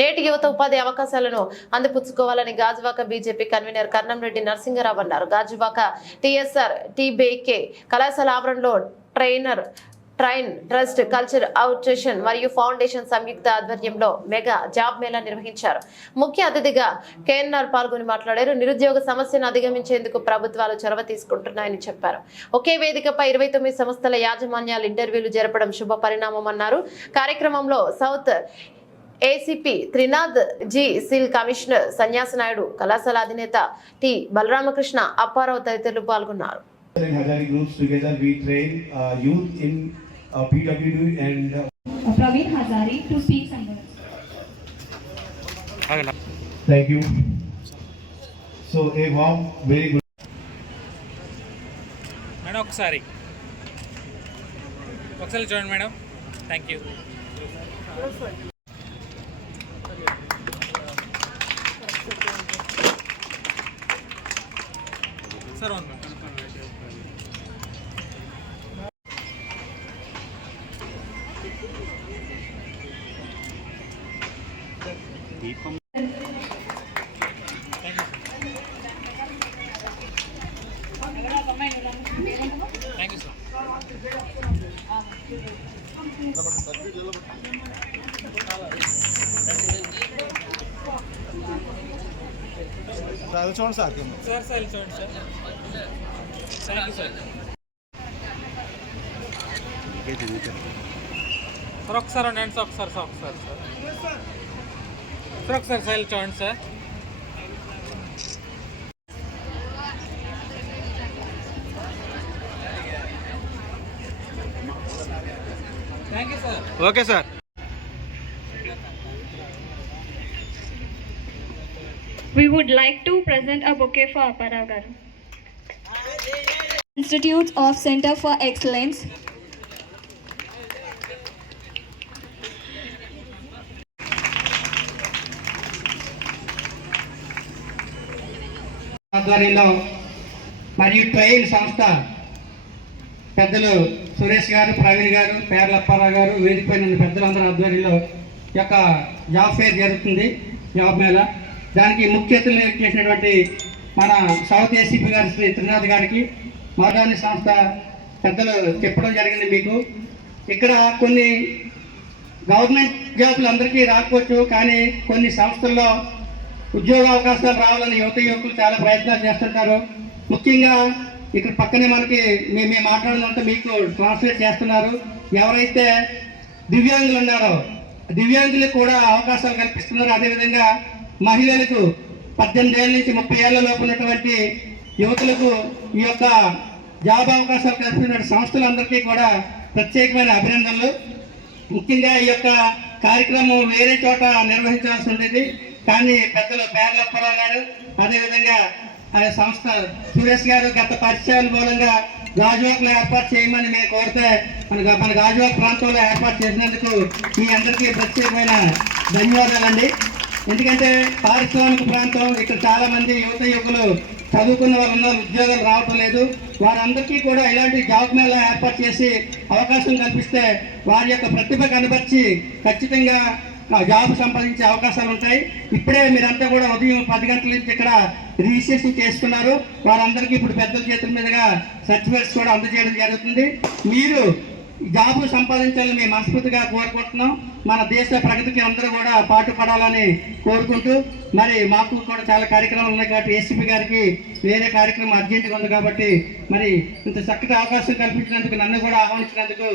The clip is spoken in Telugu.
నేటి యువత ఉపాధి అవకాశాలను అందిపుచ్చుకోవాలని గాజువాక బీజేపీ కన్వీనర్ కర్నంరెడ్డి నరసింగరావు అన్నారు. గాజువాక టీఎస్ఆర్ టీబీకే కళాశాల ఆవరణలో ట్రైన్ ట్రస్ట్ కల్చర్ అవుట్రేషన్ మరియు ఫౌండేషన్ సంయుక్త ఆధ్వర్యంలో మెగా జాబ్ మేళా నిర్వహించారు. ముఖ్య అతిథిగా కేఎన్ఆర్ పాల్గొని మాట్లాడారు. నిరుద్యోగ సమస్యను అధిగమించేందుకు ప్రభుత్వాలు చొరవ తీసుకుంటున్నాయని చెప్పారు. ఒకే వేదికపై 29 సంస్థల యాజమాన్యాలు ఇంటర్వ్యూలు జరపడం శుభ పరిణామమన్నారు. కార్యక్రమంలో సౌత్ ఏసీపీ త్రినాథ్ జీ సిల్ కమిషనర్ సన్యాస నాయుడు, కళాశాల అధినేత టి బలరామకృష్ణ అప్పారావు తదితరులు పాల్గొన్నారు. PWD and Praveen Hazari to speak some words. Thank you. So a warm, very good. Madam, ఒకసారి చూడండి మేడం. Thank you. సార్ వన్ దీపం. Thank you sir. చూడండి సార్. సార్ చూడండి sir. Thank you sir. Sir ఒకసారి ఉండండి సార్. ఒకసారి సైల్ చూడండి sir. Thank you sir. Okay sir. We would like to present a bouquet for Apara garu. Institute of Center for Excellence. ఆధ్వర్యంలో మరియు ట్రైన్ సంస్థ పెద్దలు సురేష్ గారు, ప్రవీణ్ గారు, పేర్లప్పారావు గారు, వేదికపైన పెద్దలందరూ ఆధ్వర్యంలో ఈ యొక్క జాబ్ ఫేర్ జరుగుతుంది, జాబ్ మేళా. దానికి ముఖ్య అతిథులు చేసినటువంటి మన సౌత్ ఏసీపీ గారు శ్రీ త్రినాథ్ గారికి, మాదాని సంస్థ పెద్దలు చెప్పడం జరిగింది. మీకు ఇక్కడ కొన్ని గవర్నమెంట్ జాబులు అందరికీ రాకపోవచ్చు, కానీ కొన్ని సంస్థల్లో ఉద్యోగ అవకాశాలు రావాలని యువకులు చాలా ప్రయత్నాలు చేస్తుంటారు. ముఖ్యంగా ఇక్కడ పక్కనే మనకి మేము మాట్లాడినంత మీకు ట్రాన్స్లేట్ చేస్తున్నారు. ఎవరైతే దివ్యాంగులు ఉన్నారో దివ్యాంగులకు కూడా అవకాశాలు కల్పిస్తున్నారు. అదేవిధంగా మహిళలకు 18 ఏళ్ళ నుంచి 30 ఏళ్ల లోపు ఉన్నటువంటి యువతులకు ఈ యొక్క జాబ్ అవకాశాలు కల్పిస్తున్న సంస్థలందరికీ కూడా ప్రత్యేకమైన అభినందనలు. ముఖ్యంగా ఈ యొక్క కార్యక్రమం వేరే చోట నిర్వహించాల్సి ఉండేది, కానీ పెద్దలు పేర్లప్పారావు గారు, అదేవిధంగా సంస్థ సురేష్ గారు గత పరిచయాల మూలంగా గాజువాకలో ఏర్పాటు చేయమని మేము కోరితే మన గాజువాక ప్రాంతంలో ఏర్పాటు చేసినందుకు మీ అందరికీ ప్రత్యేకమైన ధన్యవాదాలండి. ఎందుకంటే పారిశ్రామిక ప్రాంతం, ఇక్కడ చాలా మంది యువకులు చదువుకున్న వాళ్ళు ఉన్నారు, ఉద్యోగాలు రావటం లేదు. వారందరికీ కూడా ఇలాంటి జాబ్ మేళా ఏర్పాటు చేసి అవకాశం కల్పిస్తే వారి యొక్క ప్రతిభ కనబర్చి ఖచ్చితంగా జాబ్ సంపాదించే అవకాశాలు ఉంటాయి. ఇప్పుడే మీరంతా కూడా ఉదయం 10 గంటల నుంచి ఇక్కడ రిజిస్ట్రేషన్ చేసుకున్నారు. వారందరికీ ఇప్పుడు పెద్దల చేతుల మీదుగా సర్టిఫికేట్స్ కూడా అందజేయడం జరుగుతుంది. మీరు జాబ్ సంపాదించాలని మేము మనస్ఫూర్తిగా కోరుకుంటున్నాం. మన దేశ ప్రగతికి అందరూ కూడా పాటుపడాలని కోరుకుంటూ, మరి మాకు కూడా చాలా కార్యక్రమాలు ఉన్నాయి కాబట్టి ఏసీపీ గారికి వేరే కార్యక్రమం అర్జెంటుగా ఉంది కాబట్టి మరి ఇంత చక్కటి అవకాశం కల్పించినందుకు, నన్ను కూడా ఆహ్వానించినందుకు